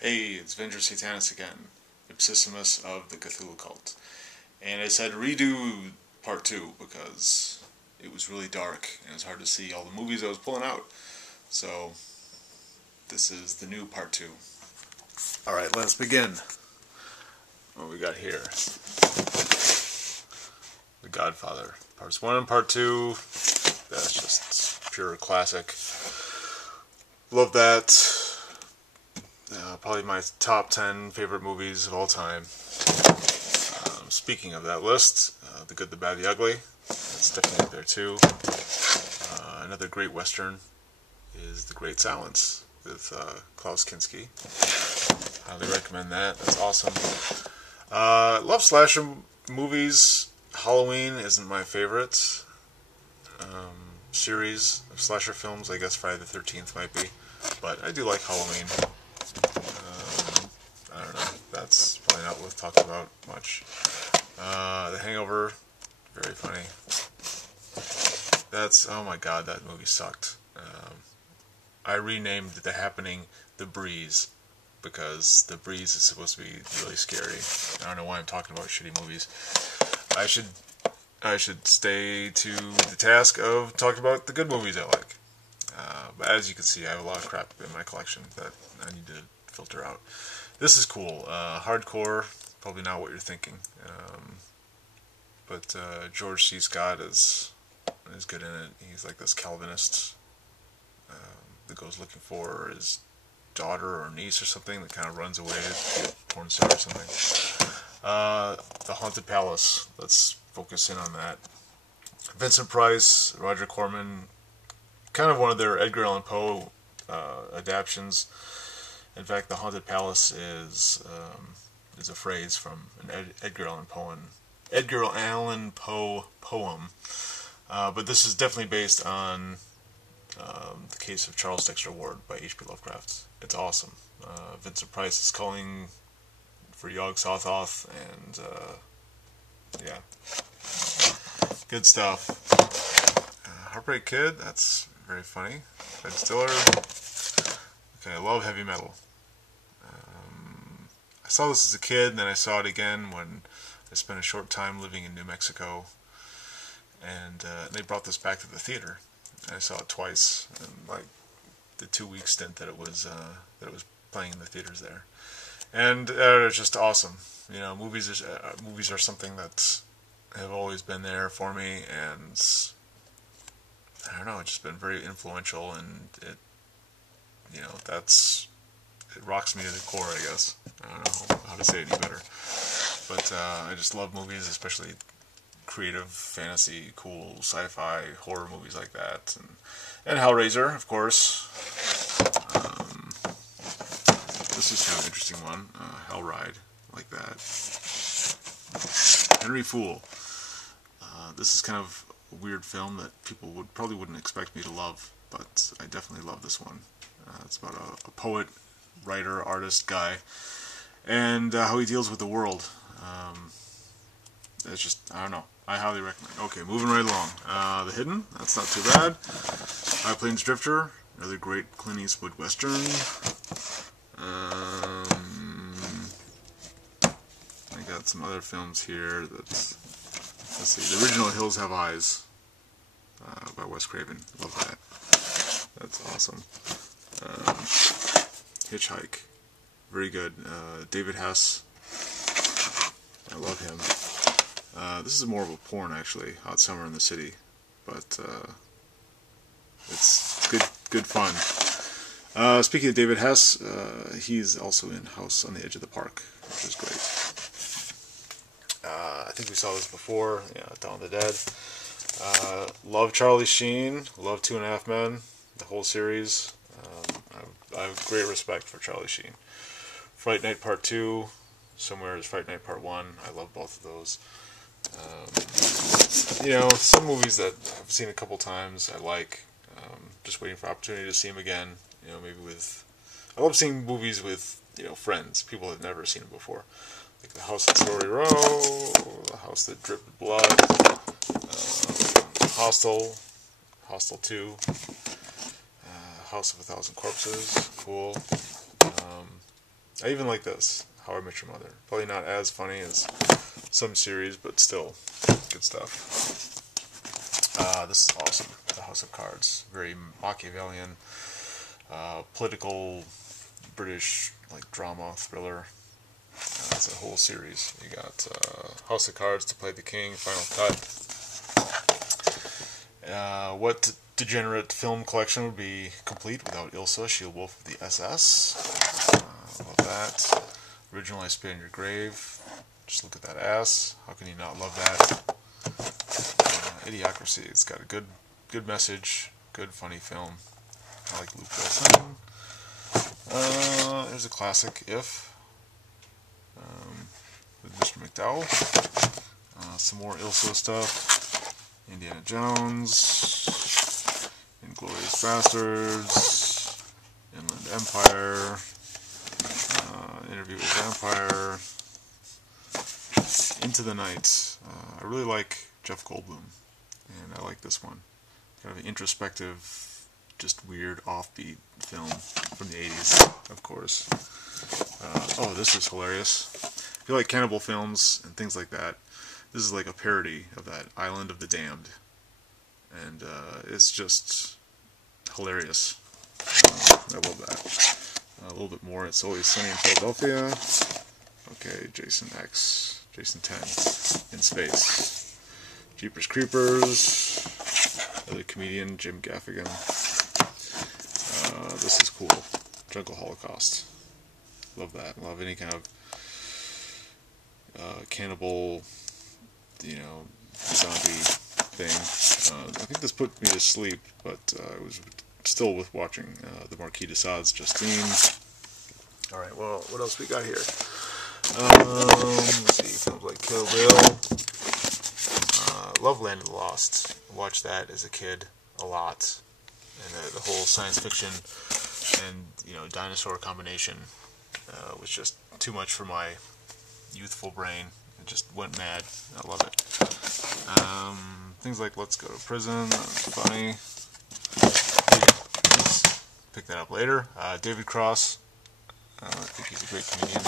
Hey, it's Venger Satanis again, Ipsissimus of the Cthulhu Cult. And I said redo part 2 because it was really dark and it was hard to see all the movies I was pulling out. So, this is the new part 2. Alright, let's begin. What we got here? The Godfather. Parts 1 and part 2. That's just pure classic. Love that. Probably my top 10 favorite movies of all time. Speaking of that list, The Good, the Bad, the Ugly. That's definitely up there too. Another great Western is The Great Silence with Klaus Kinski. Highly recommend that. That's awesome. Love slasher movies. Halloween isn't my favorite series of slasher films. I guess Friday the 13th might be. But I do like Halloween. I don't know. That's probably not worth talking about much. The Hangover, very funny. Oh my god, that movie sucked. I renamed The Happening The Breeze because The Breeze is supposed to be really scary. I don't know why I'm talking about shitty movies. I should stay to the task of talking about the good movies I like. But as you can see, I have a lot of crap in my collection that I need to filter out. This is cool. Hardcore, probably not what you're thinking. But George C. Scott is good in it. He's like this Calvinist that goes looking for his daughter or niece or something that kind of runs away to be a porn star or something. The Haunted Palace. Let's focus in on that. Vincent Price, Roger Corman, kind of one of their Edgar Allan Poe adaptions. In fact, the Haunted Palace is a phrase from an Edgar Allan Poe poem. But this is definitely based on the case of Charles Dexter Ward by H.P. Lovecraft. It's awesome. Vincent Price is calling for Yog Sothoth, and yeah, good stuff. Heartbreak Kid, that's very funny. Ben Stiller. Okay, I love heavy metal. I saw this as a kid, and then I saw it again when I spent a short time living in New Mexico, and they brought this back to the theater. I saw it twice, in like the 2-week stint that it was playing in the theaters there, and it was just awesome. You know, movies are something that have always been there for me, and I don't know, it's just been very influential, and it rocks me to the core, I guess. I don't know how to say it any better. But I just love movies, especially creative, fantasy, cool, sci-fi, horror movies like that. And Hellraiser, of course. This is kind of an interesting one. Hell Ride, like that. Henry Fool. This is kind of a weird film that people probably wouldn't expect me to love, but I definitely love this one. It's about a poet, writer, artist guy, and how he deals with the world. It's just, I don't know. I highly recommend. Okay, moving right along. The Hidden, that's not too bad. High Plains Drifter, another great Clint Eastwood Western. I got some other films here let's see, the original Hills Have Eyes by Wes Craven. Love that. That's awesome. Hitchhike, very good. David Hess, I love him. This is more of a porn, actually. Hot Summer in the City, but it's good fun. Speaking of David Hess, he's also in House on the Edge of the Park, which is great. I think we saw this before. Yeah, Dawn of the Dead. Love Charlie Sheen. Love 2.5 Men. The whole series. I have great respect for Charlie Sheen. Fright Night Part 2. Somewhere is Fright Night Part 1. I love both of those. Some movies that I've seen a couple times I like. Just waiting for opportunity to see them again. Maybe I love seeing movies with, friends, people that have never seen them before. Like The House at Story Row, The House That Dripped Blood, Hostel 2, House of a Thousand Corpses, cool. I even like this, How I Met Your Mother. Probably not as funny as some series, but still good stuff. This is awesome. The House of Cards, very Machiavellian, political British like drama thriller. It's a whole series. You got House of Cards, To Play the King, Final Cut. What degenerate film collection would be complete without Ilsa, Shield Wolf of the SS? Love that. Original I Spit on Your Grave. Just look at that ass. How can you not love that? Idiocracy. It's got a good message. Good funny film. I like Luke Wilson. There's a classic, If. With Mr. McDowell. Some more Ilso stuff. Indiana Jones. Inglourious Bastards. Inland Empire. Interview with Vampire. Into the Night. I really like Jeff Goldblum, and I like this one. Kind of an introspective, just weird, offbeat film from the 80s, of course. Oh, this is hilarious. If you like cannibal films and things like that, this is like a parody of that Island of the Damned, and it's just hilarious. I love that. A little bit more. It's Always Sunny in Philadelphia. Okay, Jason 10 in space. Jeepers Creepers. Other comedian Jim Gaffigan. This is cool. Jungle Holocaust. Love that. Love any kind of cannibal, zombie thing. I think this put me to sleep, but I was still with watching the Marquis de Sade's Justine. Alright, well, what else we got here? Let's see, films like Kill Bill. Love Land of the Lost. Watched that as a kid a lot. And the whole science fiction and, dinosaur combination was just too much for my youthful brain. It just went mad. I love it. Things like Let's Go to Prison. That's funny. Pick that up later. David Cross. I think he's a great comedian.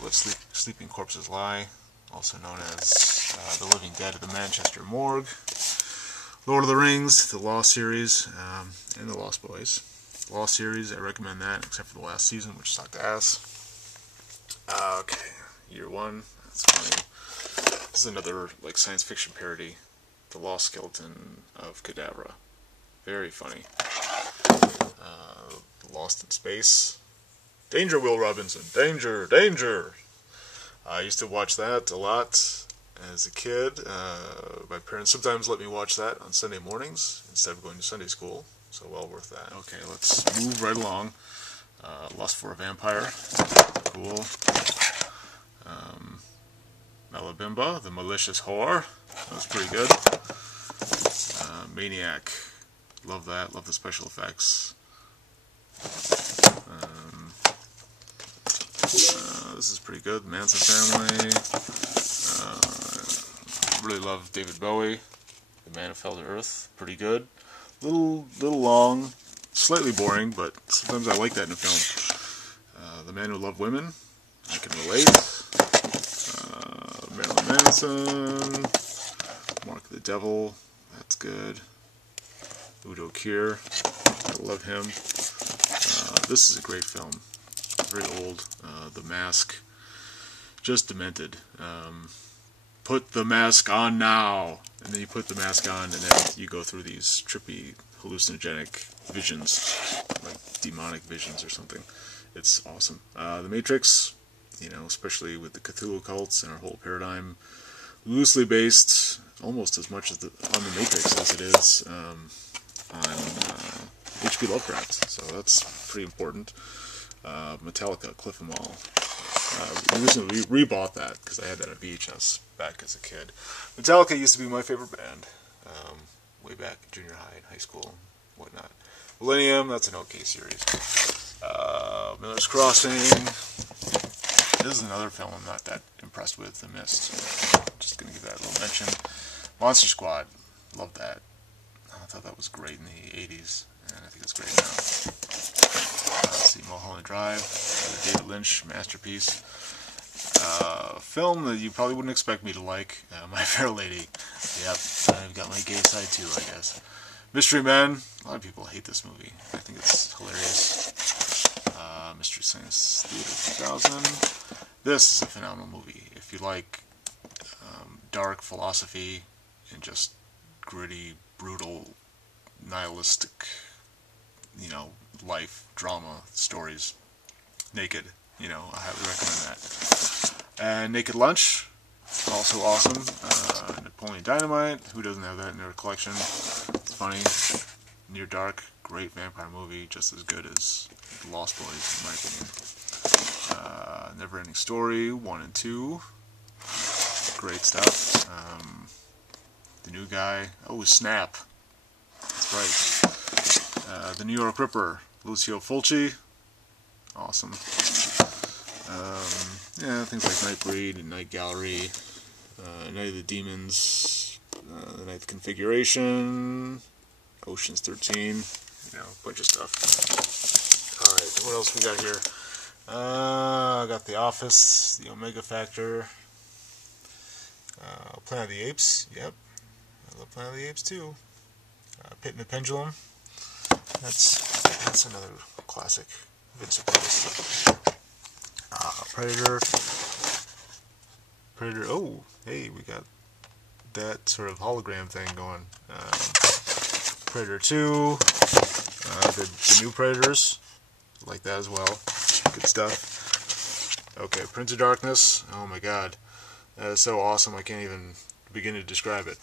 Let Sleeping Corpses Lie, also known as The Living Dead of the Manchester Morgue. Lord of the Rings, the Law series, and the Lost Boys. Law series, I recommend that, except for the last season, which sucked ass. Okay, Year One, that's funny. This is another science fiction parody, The Lost Skeleton of Cadavra. Very funny. Lost in Space. Danger, Will Robinson. Danger, danger. I used to watch that a lot as a kid. My parents sometimes let me watch that on Sunday mornings instead of going to Sunday school. So well worth that. Okay, let's move right along. Lust for a Vampire. Cool. Melabimba, the Malicious Whore. That was pretty good. Maniac. Love that. Love the special effects. This is pretty good. Manson Family. Really love David Bowie. The Man Who Fell to Earth. Pretty good. Little long. Slightly boring, but sometimes I like that in a film. The Man Who Loved Women. I can relate. Marilyn Manson. Mark the Devil. That's good. Udo Kier. I love him. This is a great film. Very old. The Mask. Just demented. Put the mask on now! And then you put the mask on, and then you go through these trippy, hallucinogenic visions. Like demonic visions or something. It's awesome. The Matrix, especially with the Cthulhu cults and our whole paradigm, loosely based, almost as much as on the Matrix as it is on H.P. Lovecraft. So that's pretty important. Metallica, Cliff 'Em All. We recently rebought that because I had that on VHS back as a kid. Metallica used to be my favorite band, way back in junior high and high school, whatnot. Millennium, that's an okay series. Miller's Crossing. This is another film I'm not that impressed with, The Mist. Just gonna give that a little mention. Monster Squad, love that. I thought that was great in the 80s, and I think it's great now. Let's see, Mulholland Drive, David Lynch masterpiece. Film that you probably wouldn't expect me to like. My Fair Lady. Yep, I've got my gay side too, I guess. Mystery Men. A lot of people hate this movie. I think it's hilarious. Mystery Science Theater 2000. This is a phenomenal movie. If you like dark philosophy and just gritty, brutal, nihilistic, life drama stories, Naked, I highly recommend that. And Naked Lunch, also awesome. Napoleon Dynamite, who doesn't have that in their collection? It's funny. Near Dark, great vampire movie, just as good as The Lost Boys, in my opinion. Never Ending Story 1 and 2, great stuff. The New Guy, Snap, that's right. The New York Ripper, Lucio Fulci, awesome. Things like Nightbreed and Night Gallery, Night of the Demons, The Ninth Configuration, Ocean's 13, a bunch of stuff. Alright, what else we got here? I got The Office, The Omega Factor, Planet of the Apes, yep, I love Planet of the Apes too. Pit and the Pendulum, that's another classic Vincent Price. Predator, oh, hey, we got that sort of hologram thing going. Predator 2, the new Predators, like that as well, good stuff. Okay, Prince of Darkness, oh my god, that is so awesome, I can't even begin to describe it.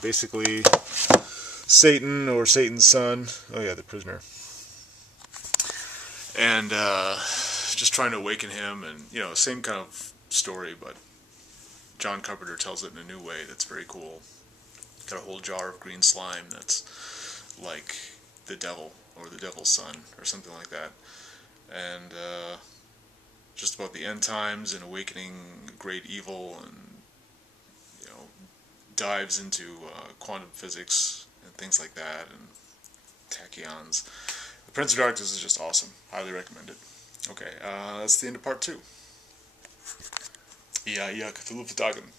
Basically, Satan or Satan's son, the prisoner, and just trying to awaken him, and same kind of story, but John Carpenter tells it in a new way that's very cool. Got a whole jar of green slime that's like the devil or the devil's son or something like that, and just about the end times and awakening great evil, and dives into quantum physics and things like that, and tachyons. The Prince of Darkness is just awesome. Highly recommend it. Okay, that's the end of part 2. Cthulhu Fhtagn.